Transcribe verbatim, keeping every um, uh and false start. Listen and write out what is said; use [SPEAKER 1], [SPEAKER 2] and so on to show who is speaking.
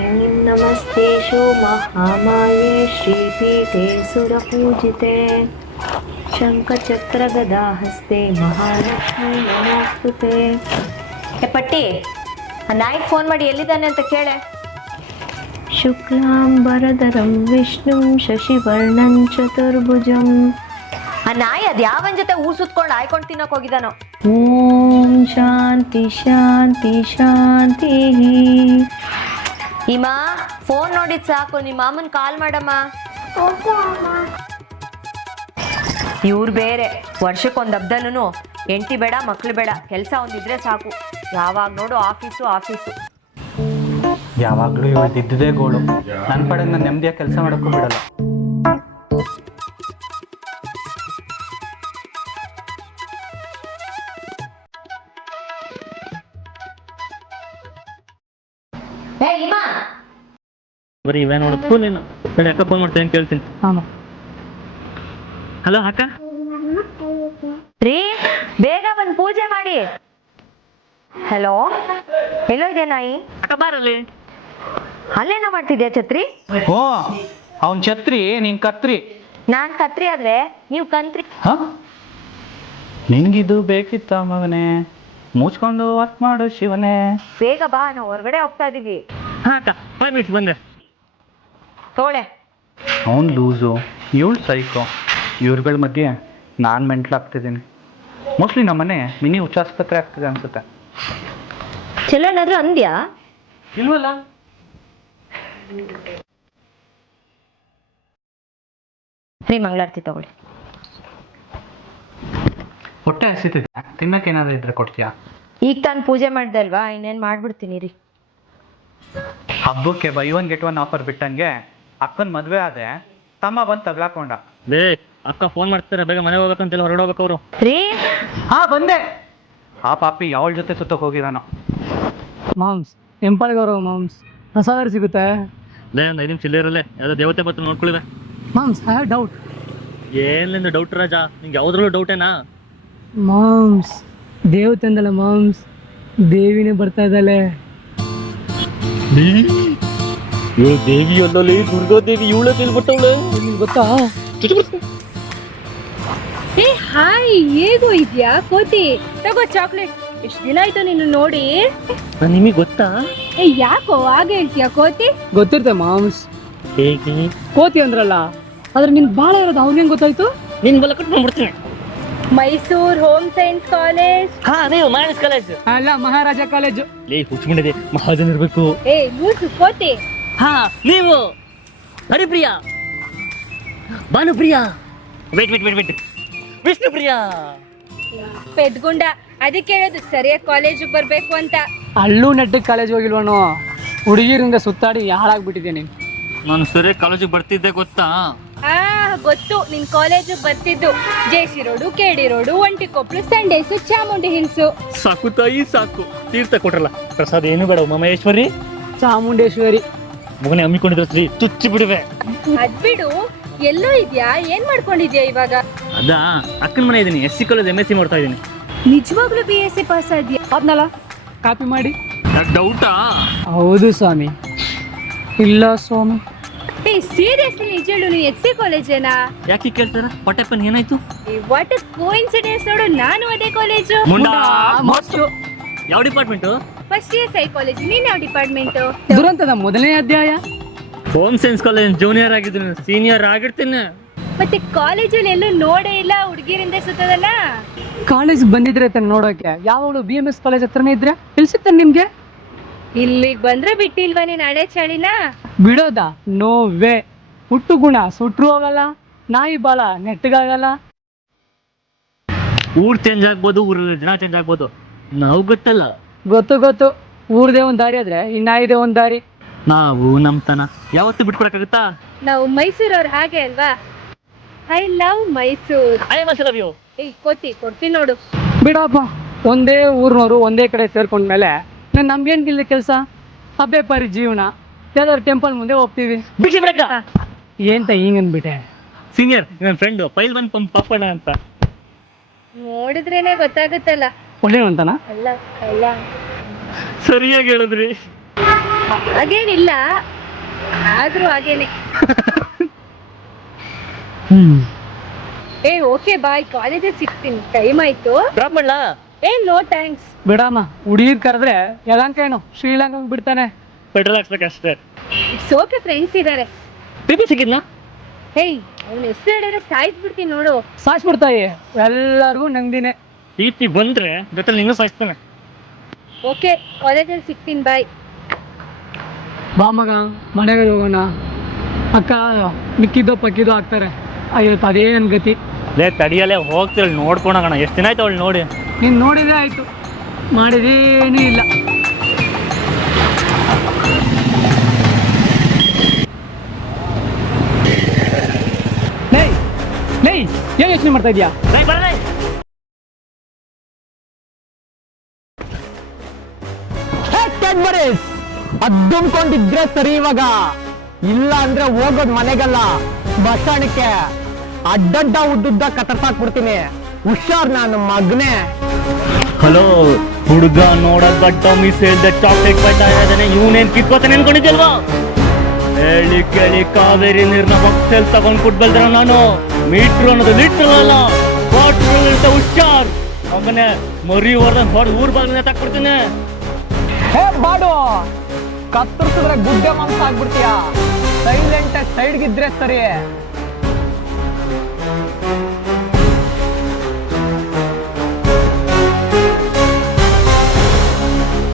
[SPEAKER 1] नमस्तेषु महामाये श्रीपीठे सुरपूजिते शङ्खचक्रगदाहस्ते महालक्ष्मी नमोस्तुते.
[SPEAKER 2] ಏ ಪಟ್ಟಿ, ಆ ನಾಯಿಗೆ ಫೋನ್ ಮಾಡಿ ಎಲ್ಲಿದ್ದಾನೆ ಅಂತ ಕೇಳೆ.
[SPEAKER 1] ಶುಕ್ಲಾಂಬರಧರಂ ವಿಷ್ಣುಂ ಶಶಿವರ್ಣಂ ಚತುರ್ಭುಜಂ.
[SPEAKER 2] ಆ ನಾಯಿ ಅದ್ ಯಾವನ್ ಜೊತೆ ಊರ್ ಸುತ್ಕೊಂಡು ಆಯ್ಕೊಂಡು ತಿನ್ನಕ್ ಹೋಗಿದಾನೋ.
[SPEAKER 1] ಓಂ ಶಾಂತಿ ಶಾಂತಿ ಶಾಂತಿ.
[SPEAKER 2] ಇಮ್ಮ ಫೋನ್ ನೋಡಿದ್ ಸಾಕು, ನಿಮ್ಮ ಮಾಮನ್ ಕಾಲ್ ಮಾಡಮ್ಮ. ಇವ್ರು ಬೇರೆ ವರ್ಷಕ್ಕೊಂದ್ ಹಬ್ದಲ್ಲೂ ಎಂಟಿ ಬೇಡ ಮಕ್ಳು ಬೇಡ, ಕೆಲಸ ಒಂದಿದ್ರೆ ಸಾಕು. ಯಾವಾಗ ನೋಡು ಆಫೀಸು ಆಫೀಸು.
[SPEAKER 3] ಯಾವಾಗಲೂ ಇವತ್ತು ಇದ್ದಿದ್ದೇ ಗೋಳು. ನನ್ನ ಪಡೆಗೆ ನಾನು ನೆಮ್ಮದಿಯಾಗಿ ಕೆಲಸ ಮಾಡೋಕ್ಕೂ ಬಿಡಲ್ಲ.
[SPEAKER 4] ಬರೀ ಇವೇ ನೋಡು. ಫೋನ್ ಏನು ಹೇಳಿ ಅಕ್ಕ, ಫೋನ್ ಮಾಡ್ತೀನಿ ಕೇಳ್ತೀನಿ. ಹಾಂ ಹಲೋ ಅಕ್ಕ.
[SPEAKER 2] ರೀ ಬೇಗ ಬಂದು ಪೂಜೆ ಮಾಡಿ. ಹಲೋ, ಎಲ್ಲೋ ಇದೆ ನಾಯಿ?
[SPEAKER 4] ಅಕ್ಕ ಬಾರಲ್ಲಿ.
[SPEAKER 2] ಅಲ್ಲೇನೋ ಮಾಡ್ತಿದ್ಯಾ ಛತ್ರಿ?
[SPEAKER 3] ಓ, ಅವನ್ ಛತ್ರಿ, ನೀನ್ ಕತ್ರಿ.
[SPEAKER 2] ನಾನ್ ಕತ್ರಿ ಆದ್ರೆ ನೀವು ಕಂತ್ರಿ.
[SPEAKER 3] ಹ ನಿನ್ಗಿದು ಬೇಕಿತ್ತ ಮಗನೇ? ಮುಚ್ಕೊಂಡು ವರ್ಕ್ ಮಾಡು ಶಿವನೇ.
[SPEAKER 2] ಬೇಗ ಬಾ, ನಾವು ಹೊರಗಡೆ ಹೋಗ್ತಾ ಇದೀವಿ.
[SPEAKER 4] ಹಾಂ ಅಕ್ಕ, ಫೈವ್ ಮಿನಿಟ್ಸ್ ಬಂದೆ.
[SPEAKER 2] ತೋಳೆ
[SPEAKER 3] ಅವನು ಲೂಸು, ಇವಳು ಸೈಕೋ. ಇವ್ರುಗಳ ಮಧ್ಯೆ ನಾನು ಮೆಂಟ್ಲಾಗ್ತಿದ್ದೀನಿ. ಮೋಸ್ಟ್ಲಿ ನಮ್ಮನೆ ಮಿನಿ ಹುಚ್ಚಾಸ್ಪತ್ರೆ ಆಗ್ತಿದೆ ಅನ್ಸುತ್ತೆ.
[SPEAKER 2] ಚಲೋ ಏನಾದ್ರು ಅಂದ್ಯಾ?
[SPEAKER 4] ಇಲ್ವಲ್ಲ.
[SPEAKER 2] ರೀ ಮಂಗಳಾರತಿ ತಗೊಳ್ಳಿ.
[SPEAKER 3] ಹೊಟ್ಟೆ ಹಸಿತಿದೆ, ತಿನ್ನಕ್ಕೆ ಏನಾದ್ರು ಇದ್ರೆ ಕೊಡ್ತೀಯಾ?
[SPEAKER 2] ಈಗ ತಾನು ಪೂಜೆ ಮಾಡ್ದೆ ಅಲ್ವಾ, ಇನ್ನೇನು ಮಾಡ್ಬಿಡ್ತೀನಿ ರೀ.
[SPEAKER 3] ಹಬ್ಬಕ್ಕೆ buy one get one offer ಬಿಟ್ಟಂಗೆ ಅಕ್ಕನ ಮದುವೆ ಆದೆ, ತಮ್ಮ ಬಂದು ತಗ್ಲಾಕೊಂಡ.
[SPEAKER 4] ಬೇ ಅಕ್ಕ ಫೋನ್ ಮಾಡ್ತಾರೆ, ಬೇಗ ಮನೆಗೆ ಹೋಗ್ಬೇಕಂತೆಲ್ಲ ಹೊರಗಡೆ ಹೋಗ್ಬೇಕು ಅವರು.
[SPEAKER 2] ರೀ
[SPEAKER 3] ಹಾ ಬಂದೆ. ಆ ಪಾಪಿ ಯಾವಳ ಜೊತೆ ಸುತ್ತಕ್ಕೆ ಹೋಗಿದಾನೋ.
[SPEAKER 5] ಮಾಮ್ಸ್ ಟೆಂಪಲ್ಗೆ ಬರೋ ಮಾಮ್ಸ್, ಪ್ರಸಾದ ಸಿಗುತ್ತೆ.
[SPEAKER 4] ಲೇ ಒಂದು ಐದು ನಿಮಿಷ ಇಲ್ಲೇ ಇರಲ್ಲೇ, ಯಾವುದೋ ದೇವತೆ ಬರ್ತು ನೋಡ್ಕೊಳ್ಳಿವೆ.
[SPEAKER 5] Moms I have doubt.
[SPEAKER 4] ಏನಿಂದ ಡೌಟ್ ರಾಜ? ನಿಂಗೆ ಯಾವ್ದ್ರಲ್ಲೂ ಡೌಟೇನಾ?
[SPEAKER 5] ಮಾಮ್ಸ್ ದೇವತೆ ಅಂದಲ್ಲ ಮಾಮ್ಸ್, ದೇವಿನೇ ಬರ್ತಾ ಇದ್ದಾಳೆ.
[SPEAKER 4] ಇವಳು ದೇವಿ ಅಲ್ಲಲ್ಲಿ ದುರ್ಗಾದೇವಿ, ಇವಳ ತಿಳ್ಬಿಟ್ಟವಳೆ.
[SPEAKER 5] ನಿಮ್ಗೆ ಗೊತ್ತಾ?
[SPEAKER 6] ಏ ಹಾಯ್, ಹೇಗೋ ಇದ್ಯಾ ಕೋತಿ? ತಗೋ ಚಾಕ್ಲೇಟ್. ಎಷ್ಟ್ ದಿನ ಆಯ್ತು ನೀನು ನೋಡಿ.
[SPEAKER 4] ನಿಮಗೆ ಗೊತ್ತಾ?
[SPEAKER 6] ಏ ಯಾಕೋ ಹಾಗೆ ಹೇಳ್ತೀಯಾ ಕೋತಿ?
[SPEAKER 5] ಗೊತ್ತಿರುತ್ತೆ ಮಾಮ್ಸ್.
[SPEAKER 4] ಹೇಗೆ?
[SPEAKER 5] ಕೋತಿ ಅಂದ್ರಲ್ಲ, ಆದ್ರೆ ನಿನ್ ಬಾಳ ಇರೋದು ಅವ್ನ ಹೆಂಗ್ ಗೊತ್ತಾಯ್ತು?
[SPEAKER 4] ನಿನ್ ಬಲ ಕಟ್ಕೊಂಡ್ಬಿಡ್ತೀನಿ.
[SPEAKER 6] Mysore home science college.
[SPEAKER 4] ಹಾ ನೀವು ಮೈನಸ್ ಕಾಲೇಜ್
[SPEAKER 5] ಅಲ್ಲ, ಮಹಾರಾಜ ಕಾಲೇಜು.
[SPEAKER 4] ಲೇ ಹುಚ್ಚಿಕೊಂಡಿದೆ, ಮಹಾಜನ್ ಇರ್ಬೇಕು.
[SPEAKER 6] ಏ ಲೂಸು ಕೋತಿ.
[SPEAKER 4] ಹಾ ನೀವು Haripriya, Bhanupriya, wait wait wait wait Vishnupriya.
[SPEAKER 6] ಪೆದ್ಗುಂಡ, ಅದಕ್ಕೆ ಹೇಳೋದು ಸರಿಯಾಗಿ ಕಾಲೇಜಿಗೆ ಬರ್ಬೇಕು ಅಂತ.
[SPEAKER 5] ಅಲ್ಲೂ ನೆಟ್ಟಿಗೆ ಕಾಲೇಜ್ ಹೋಗಿಲ್ವನು? ಹುಡುಗಿರಿಂದ ಸುತ್ತಾಡಿ ಹಾಳಾಗ್ಬಿಟ್ಟಿದ್ದೀನಿ.
[SPEAKER 4] ನಾನು ಸರಿಯಾಗಿ ಕಾಲೇಜಿಗೆ ಬರ್ತಿದ್ದೆ ಗೊತ್ತಾ?
[SPEAKER 6] ಆ ಗೊತ್ತು, ನಿನ್ ಕಾಲೇಜಿಗೆ ಬರ್ತಿದ್ದು J C road, K D road, Ontikoppal, Sundays, Chamundi hills.
[SPEAKER 4] ಸಾಕು ತಾಯಿ ಸಾಕು, ತೀರ್ಥ ಕೊಟ್ರಲ್ಲ, ಪ್ರಸಾದ ಏನು ಬೇಡ. ಉಮಾಮಹೇಶ್ವರಿ,
[SPEAKER 5] ಚಾಮುಂಡೇಶ್ವರಿ,
[SPEAKER 4] ಮಗನೇ ಹಮ್ಮಿಕೊಂಡಿದ್ರು ಶ್ರೀ ಚುಚ್ಚಿ ಬಿಡುವೆ.
[SPEAKER 6] ಅದ್ಬಿಡು, ಎಲ್ಲೋ ಇದ್ಯಾ? ಏನ್ ಮಾಡ್ಕೊಂಡಿದ್ಯಾ ಇವಾಗ?
[SPEAKER 4] ಅದಾ ಅಕ್ಕನ ಮನೆ ಇದೀನಿ, S C college M S C ಮಾಡ್ತಾ ಇದೀನಿ.
[SPEAKER 6] ನಿಜವಾಗ್ಲೂ ಬಿ ಎಸ್ ಸಿ ಪಾಸ್ ಆದ್ಯಾ?
[SPEAKER 5] ಅದ್ನಲ್ಲ ಕಾಪಿ ಮಾಡಿ.
[SPEAKER 4] ಡೌಟಾ?
[SPEAKER 5] ಹೌದು ಸ್ವಾಮಿ. ಇಲ್ಲ ಸ್ವಾಮಿ.
[SPEAKER 6] ಏ ಸೀರಿಯಸ್ಲಿ ನಿಜ ಹೇಳು, ನೀನು ಎಸ್ ಸಿ ಕಾಲೇಜೇನಾ?
[SPEAKER 4] ಯಾಕೆ ಕೇಳ್ತಾರ? ವಾಟಪ್ಪನ್ ಏನಾಯ್ತು?
[SPEAKER 6] ವಾಟ್ ಅ ಕೋಇನ್ಸಿಡೆನ್ಸ್ ನೋಡು, ನಾನು ಅದೇ ಕಾಲೇಜು.
[SPEAKER 4] ಮುಂಡಾ
[SPEAKER 5] ಮಸ್ತು.
[SPEAKER 4] ಯಾವ ಡಿಪಾರ್ಟ್ಮೆಂಟು?
[SPEAKER 6] First year psychology. ನೀನ್ ಯಾವ ಡಿಪಾರ್ಟ್ಮೆಂಟ್?
[SPEAKER 5] ದುರಂತದ ಮೊದಲನೇ ಅಧ್ಯಾಯ.
[SPEAKER 4] ಹೋಮ್ ಸೈನ್ಸ್ ಕಾಲೇಜ್ ಜೂನಿಯರ್ ಆಗಿದ್ದೀನಿ, ಸೀನಿಯರ್ ಆಗಿರ್ತೀನಿ.
[SPEAKER 6] ಮತ್ತೆ ಕಾಲೇಜಲ್ಲಿ ಎಲ್ಲೂ ನೋಡೇ ಇಲ್ಲ ಹುಡುಗಿರಿಂದ ಸುತ್ತದಲ್ಲ.
[SPEAKER 5] ಕಾಲೇಜ್ ಬಂದಿದ್ರೆ ತಾನೆ ನೋಡೋಕೆ. ಯಾವಾಗಲೂ ಬಿ ಎಂ ಎಸ್ ಕಾಲೇಜ್ ಹತ್ರನೇ ಇದ್ರೆ ಎಲ್ಲಿ ಸಿಗ್ತಾನೆ ನಿಮ್ಗೆ?
[SPEAKER 6] ಇಲ್ಲಿಗೆ ಬಂದ್ರೆ ಬಿಟ್ಟಿಲ್ವಾ ನೀನ್ ಹಳೆ ಚಳಿನ?
[SPEAKER 5] ಬಿಡೋದ? No way. ಹುಟ್ಟು ಗುಣ ಸುಟ್ರು ಹೋಗಲ್ಲ, ನಾಯಿ ಬಾಲ ನೆಟ್ಟಗಾಗಲ್ಲ.
[SPEAKER 4] ಊರ್ ಚೇಂಜ್ ಆಗ್ಬೋದು, ಊರಲ್ಲಿ ಜನ ಚೇಂಜ್ ಆಗ್ಬೋದು, ನಾವು ಗೊತ್ತಲ್ಲ.
[SPEAKER 5] ಗೊತ್ತು ಗೊತ್ತು, ಊರ್ದೇ ಒಂದ್ ದಾರಿ ಆದ್ರೆ ಇನ್ನಾಯಿದೆ ಒಂದ್ ದಾರಿ.
[SPEAKER 4] ನಾವು ನಮ್ತನ ಯಾವತ್ತು ಬಿಟ್ಕೊಡಕ್ಕಾಗುತ್ತಾ?
[SPEAKER 6] ನಾವು ಮೈಸೂರವ್ರು ಹಾಗೆ ಅಲ್ವಾ? I love Mysore.
[SPEAKER 4] I must love you.
[SPEAKER 6] ಏಯ್ ಕೋತಿ, ಕೊಡ್ತೀನಿ ನೋಡು.
[SPEAKER 5] ಬಿಡಪ್ಪ, ಒಂದೇ ಊರ್ನವರು ಒಂದೇ ಕಡೆ ಸೇರ್ಕೊಂಡ್ಮೇಲೆ ನಾನು ನಮ್ಗೇನ್ಗಿಲ್ಲ ಕೆಲಸ, ಹಬ್ಬೆ ಪರಿ ಜೀವನ. ಯಾವ್ದಾದ್ರು ಟೆಂಪಲ್ ಮುಂದೆ ಹೋಗ್ತೀವಿ.
[SPEAKER 4] ಬಿಸಿ ಬಿಡಕ್ಕ.
[SPEAKER 5] ಏಂತ ಹಿಂಗನ್ಬಿಟ್ಟೆ?
[SPEAKER 4] ಸೀನಿಯರ್ ನನ್ನ ಫ್ರೆಂಡ್ ಪೈಲ್ ಬಂದ್ ಪಂಪ್ ಪಾಪಣ್ಣ ಅಂತ.
[SPEAKER 6] ನೋಡಿದ್ರೇನೆ ಗೊತ್ತಾಗುತ್ತಲ್ಲ.
[SPEAKER 5] ಒಳ್ಳೆ ಅಂತಾನ?
[SPEAKER 6] ಅಲ್ಲ ಅಲ್ಲ
[SPEAKER 4] ಸರಿಯಾಗಿ ಹೇಳಿದ್ರಿ.
[SPEAKER 6] ಹಾಗೇನಿಲ್ಲ, ಆದ್ರೂ ಹಾಗೇನೆ. ಏ ಓಕೆ ಬಾಯ್, ಕಾಲೇಜಲ್ಲಿ ಸಿಗ್ತೀನಿ, ಟೈಮ್ ಆಯ್ತು.
[SPEAKER 4] ಡ್ರಾಪ್ ಮಾಡ್ಲಾ?
[SPEAKER 6] ಏ ನೋ ಥ್ಯಾಂಕ್ಸ್.
[SPEAKER 5] ಬಿಡಮ್ಮ, ಹುಡುಗಿದ್ ಕರೆದ್ರೆ ಯಲಂಕ ಏನು ಶ್ರೀಲಂಕ ಬಿಡ್ತಾನೆ.
[SPEAKER 4] ಪೆಟ್ರೋಲ್ ಹಾಕ್ಸ್ಬೇಕಷ್ಟೇ.
[SPEAKER 6] ಇಟ್ಸ್ ಓಕೆ, ಫ್ರೆಂಡ್ಸ್ ಇದ್ದಾರೆ.
[SPEAKER 4] ಟಿಪಿ ಸಿಕ್ಕಿದ್ನಾ?
[SPEAKER 6] ಹೇಯ್, ಅವ್ನ ಹೆಸರು ಹೇಳಿದ್ರೆ ಸಾಯಿಸ್ಬಿಡ್ತೀನಿ ನೋಡು.
[SPEAKER 5] ಸಾಯಿಸ್ಬಿಡ್ತಾಯಿ, ಎಲ್ಲರಿಗೂ ನಂದಿನೇ.
[SPEAKER 4] ಟಿ ಬಂದ್ರೆ ಜೊತೆ ನಿನ್ನೂ ಸಾಯಿಸ್ತಾನೆ.
[SPEAKER 6] ಓಕೆ, ಕಾಲೇಜಲ್ಲಿ ಸಿಗ್ತೀನಿ, ಬಾಯ್.
[SPEAKER 5] ಬಾ ಮಗ, ಮನೆಗೆ ಹೋಗೋಣ. ಅಕ್ಕ ಮಿಕ್ಕಿದ್ದೋ ಪಕ್ಕಿದ್ದೋ ಹಾಕ್ತಾರೆ. ಅಯ್ಯೋ ಅದೇನು ಗತಿ.
[SPEAKER 4] ಲೇ ತಡಿಯಲ್ಲೇ ಹೋಗ್ತಿರಲ್ಲ, ನೋಡ್ಕೊಳೋಣ. ಎಷ್ಟು ದಿನ ಆಯ್ತು ಅವಳು ನೋಡಿ.
[SPEAKER 5] ನೀನು ನೋಡಿದ್ರೆ ಆಯಿತು, ಮಾಡಿದೇನೂ ಇಲ್ಲ. ಲೈ ಲೈ ಏನು ಯೋಚನೆ ಮಾಡ್ತಾ ಇದೀಯಾ? ಅದ್ದುಮ್ಕೊಂಡಿದ್ರೆ ಸರಿ ಇವಾಗ, ಇಲ್ಲ ಅಂದ್ರೆ ಹೋಗೋದ್ ಮನೆಗಲ್ಲ ಬಸಾಣಕ್ಕೆ. ಅಡ್ಡಡ್ಡ ಉದ್ದುದ್ದ ಕತ್ತರ್ಸಾಕ್ಬಿಡ್ತೀನಿ, ಹುಷಾರ್ ನಾನು ಮಗನೇ.
[SPEAKER 4] ಹಲೋ ಹುಡುಗ, ನೋಡೋದ್ ಬಟ್ಟ ಮಿಸ್ ಹೇಳ್ದ ಚಾಕ್ಲೇಟ್ ಬಟ್ಟ ಇರೋದನೆ, ಇವನೇನ್ ಕಿತ್ಕೋತಾನೆ ಅನ್ಕೊಂಡಿದ್ದಲ್ವಾ? ಹೇಳಿ ಕೇಳಿ ಕಾವೇರಿ ನೀರ್ನ ಬಕ್ಸೆಲ್ ತಗೊಂಡ್ ಕೊಟ್ಬಲ್ದ್ರ ನಾನು. ಮೀಟ್ರು ಅನ್ನೋದು ಲೀಟ್ರ್ ಅಲ್ಲ, ವಾಟ್ರ್ ಅಂತ ಹುಷಾರ್ ಮಗನೇ. ಮರಿ ಹೊಡೆದ ಹೊಡೆದು ಊರ್ ಬಾಗಿನ ತಕ್ಬಿಡ್ತೀನಿ.
[SPEAKER 5] ಹೇ ಬಾಡು, ಕತ್ತರಿಸಿದ್ರೆ ಗುಡ್ಡೆ ಮಾಂಸ ಆಗ್ಬಿಡ್ತೀಯ. ಸೈಲೆಂಟ್ ಸೈಡ್ಗಿದ್ರೆ ಸರಿ.